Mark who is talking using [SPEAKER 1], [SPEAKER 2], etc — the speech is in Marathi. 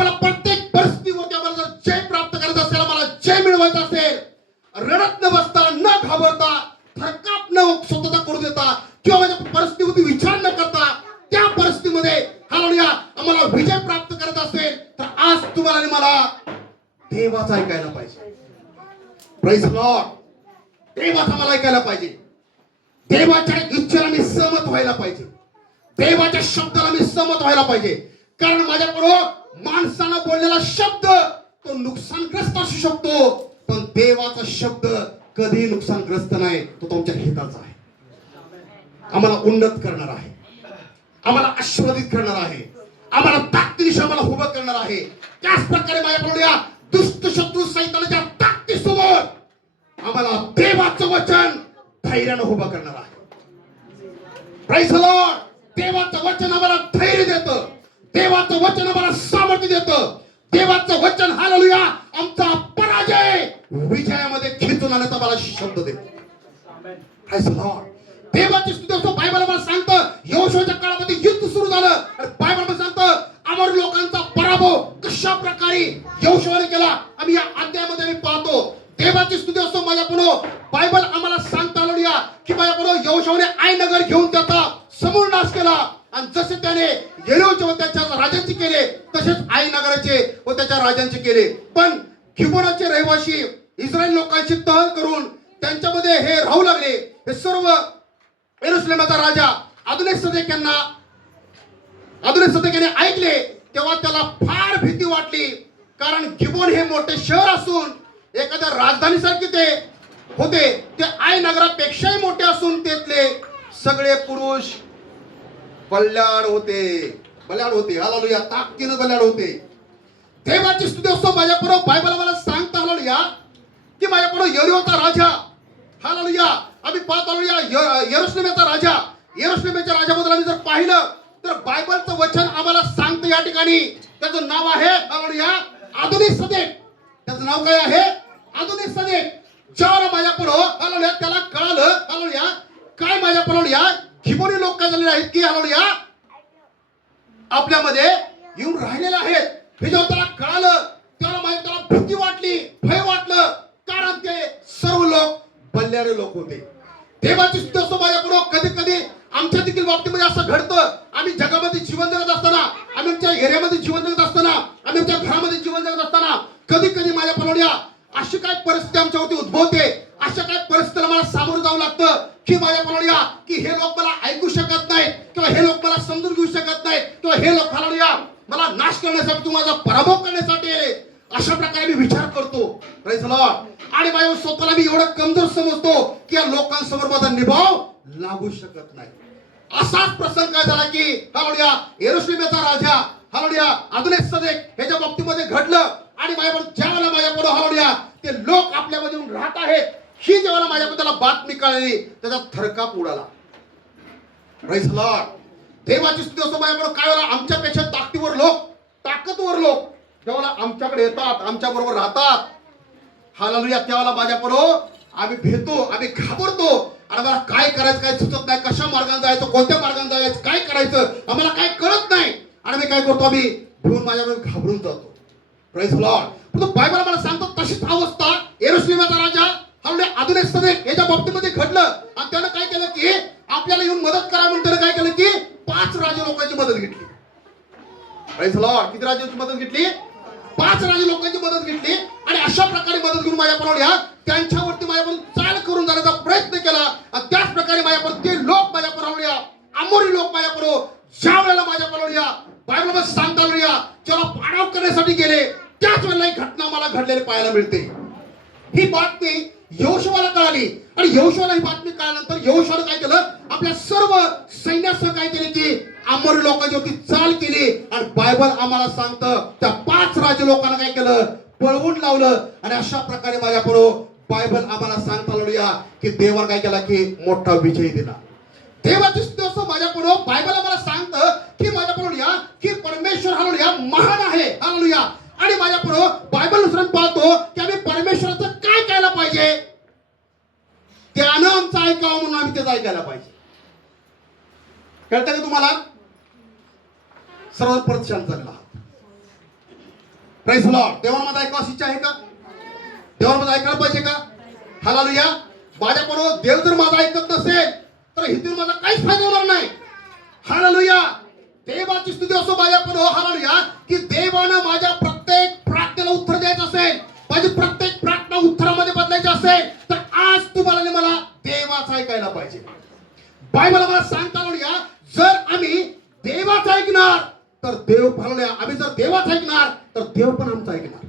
[SPEAKER 1] आपल्याला प्रत्येक परिस्थितीवरती आम्हाला जर जय प्राप्त करायचं असेल आम्हाला जय मिळवायचा असेल रडत न बसता न घाबरता थकाप न स्वतःचा करू देता किंवा माझ्या परिस्थितीवरती विचार न करता त्या परिस्थितीमध्ये हालोया आम्हाला विजय प्राप्त करत असेल तर आज तुम्हाला आणि मला देवाचा ऐकायला पाहिजे. प्रेस लॉर्ड देवाचा मला ऐकायला पाहिजे. देवाच्या इच्छेला मी सहमत व्हायला पाहिजे. देवाच्या शब्दाला मी सहमत व्हायला पाहिजे. कारण माझ्याकडं माणसानं बोललेला शब्द तो नुकसानग्रस्त असू शकतो पण देवाचा शब्द कधी नुकसानग्रस्त नाही तो तुमच्या हिताचा आहे. आम्हाला उन्नत करणार आहे. आम्हाला आशीर्वादित करणार आहे. आम्हाला ताकदीशी आम्हाला उभं करणार आहे. त्याच प्रकारे माझ्या या दुष्ट शत्रू सैतानाच्या ताकदीसोबत आम्हाला देवाचं वचन धैर्यानं उभं करणार आहे. देवाचं वचन आम्हाला धैर्य देतं. देवाचं वचन आम्हाला देवाचं वचन हालूया आमचा पराजय विजयामध्ये खेचून आल्याचा मला शब्द देतो. देवाची स्तुती असतो. बायबल मला सांगतं यहोशूच्या काळामध्ये युद्ध सुरू झालं. बायबल मला सांगतं अमर लोकांचा पराभव कशा प्रकारे यहोशूने केला? आम्ही या अध्यायामध्ये आम्ही पाहतो. देवाची स्तुती असतो माझ्या पुढं. बायबल आम्हाला सांगता आलं या की माझ्या पुढं यहोशूने आय नगर घेऊन त्याचा समूळ नाश केला. आणि जसे त्याने येरोचे त्याच्या राजाची केले तसेच आई नगराचे व त्याच्या राजांचे केले. पण खिबोराचे रहिवासी इस्रायल लोकांची तह करून त्यांच्यामध्ये हे राहू लागले. हे सर्व एरुसलेमाचा राजा आधुनिक सदेक यांना आधुनिक सदेक यांनी ऐकले तेव्हा त्याला फार भीती वाटली. कारण गिबोन हे मोठे शहर असून एखाद्या राजधानीसारखे ते होते. ते आय नगरापेक्षाही मोठे असून तेथले सगळे पुरुष कल्याण होते. बल्याड होते. हालालुया ताकदीनं बल्याड होते. देवाची स्तुती असतो माझ्यापुढं बायबल मला सांगता हालालुया की माझ्यापुढं यरिओचा राजा. हालालुया आम्ही पाहत आलो या राजा. येरुश्लेमेच्या राजाबद्दल आम्ही जर पाहिलं तर बायबलचं वचन आम्हाला सांगतं या ठिकाणी. त्याचं नाव आहे हालालुया आधुनिक सदेक त्याचं नाव काय आहे? आपल्यामध्ये येऊन राहिलेले आहेत. हे जेव्हा त्याला कळालं तेव्हा माहिती त्याला भीती वाटली भय वाटलं. कारण ते सर्व लोक बल्ल्यारे लोक होते. देवाची सुद्धा असतो कधी कधी आमच्या देखील बाबतीमध्ये असं घडतं. आम्ही जगामध्ये जीवन जगत असताना आम्ही आमच्या एरियामध्ये जीवन जगत असताना आम्ही आमच्या घरामध्ये जीवन जगत असताना कधी कधी माझ्या पनोड्या अशी काय परिस्थिती आमच्यावरती उद्भवते अशा काय परिस्थितीला मला सामोरं जावं लागतं की माझ्या पनोड्या की हे लोक मला ऐकू शकत नाहीत किंवा हे लोक मला समजून घेऊ शकत नाहीत हे लोक पनोड्या मला नाश करण्यासाठी तू माझा पराभव करण्यासाठी आले. अशा प्रकारे मी विचार करतो. आणि माझ्या स्वतःला मी एवढं कमजोर समजतो की या लोकांसमोर माझा निभाव लागू शकत नाही. असाच प्रसंग काय झाला की हलोडिया एरोश्लेमेचा राजा हलोडिया आधुनिक सदेक ह्याच्या बाबतीमध्ये घडलं आणि माझ्यावर ज्यावेळेला माझ्याकडे हलोडिया ते लोक आपल्यामध्ये येऊन राहत आहेत ही जेव्हा माझ्याबद्दल बातमी कळली त्याचा थरकाप उडाला. Praise the देवाची स्तुती असतो माझ्याबरोबर काय वेळा आमच्यापेक्षा ताकदीवर लोक ताकदवर लोक जेव्हा आमच्याकडे येतात आमच्या बरोबर राहतात. हालालुया त्यावेळेला माझ्याबरोबर आम्ही भेटतो आम्ही घाबरतो. आणि मला काय करायचं काय सुचत नाही कशा मार्गाने जायचं कोणत्या मार्गाने जायचं काय करायचं आम्हाला काय कळत नाही. आणि मी काय करतो आम्ही भिवून माझ्याबरोबर घाबरून जातो. प्राइस लॉर्ड परंतु बायबल मला सांगतो तशीच अवस्था एरोस्लिमाचा राजा राजांची मदत घेतली. पाच राजे लोकांची मदत घेतली. आणि अशा प्रकारे मदत घेऊन माझ्या या त्यांच्यावरती माझ्यावर चाल करून जाण्याचा प्रयत्न केला. आणि त्याच प्रकारे माझ्यावर ते लोक माझ्या पनवल्या अमोरी लोक माझ्या बरोबर ज्या वेळेला माझ्या पनवल्या बायबल सांगता या पाडाव करण्यासाठी गेले त्याच वेळेला ही घटना मला घडलेली पाहायला मिळते. ही बातमी यवशवाला कळाली. आणि यवशवाला ही बातमी कळल्यानंतर यवशवाला काय केलं? आपल्या सर्व सैन्यासह काय केले की अमोरी लोकांची होती चाल केली. बायबल आम्हाला सांगतं त्या पाच राजे लोकांना काय केलं? पळवून लावलं. आणि अशा प्रकारे माझ्या पुढे बायबल आम्हाला सांगता लावूया की देवा काय केला? की मोठा विजय दिला. देवाची स्तुती असो माझ्या पुढे बायबल आम्हाला सांगतं की माझ्या पुढे या की परमेश्वर हालूया महान आहे. हालूया. आणि माझ्या पुढे बायबलनुसार पाहतो की आम्ही परमेश्वराचं काय करायला पाहिजे? त्यानं आमचं ऐकावं म्हणून आम्ही त्याचं ऐकायला पाहिजे. कळतं का तुम्हाला? सर्व परत शांत झालेला आहात प्रेस लॉर्ड माझा ऐकावं इच्छा आहे का? देवाला ऐकायला पाहिजे का? हालालुया माझ्या पण देव जर माझा ऐकत नसेल तर हिंदू माझा काहीच फायदा होणार नाही. हालालुया देवाची स्तुती असो माझ्या पण हो की देवानं माझ्या प्रत्येक प्रार्थनेला उत्तर द्यायचं असेल माझी प्रत्येक प्रार्थना उत्तरामध्ये बदलायची असेल तर आज तुम्हाला मला देवाचं ऐकायला पाहिजे. बायबल मला सांगता या जर आम्ही देवाचं ऐकणार तर देव फळल्या आम्ही जर देवाच ऐकणार तर देव पण आमचं ऐकणार.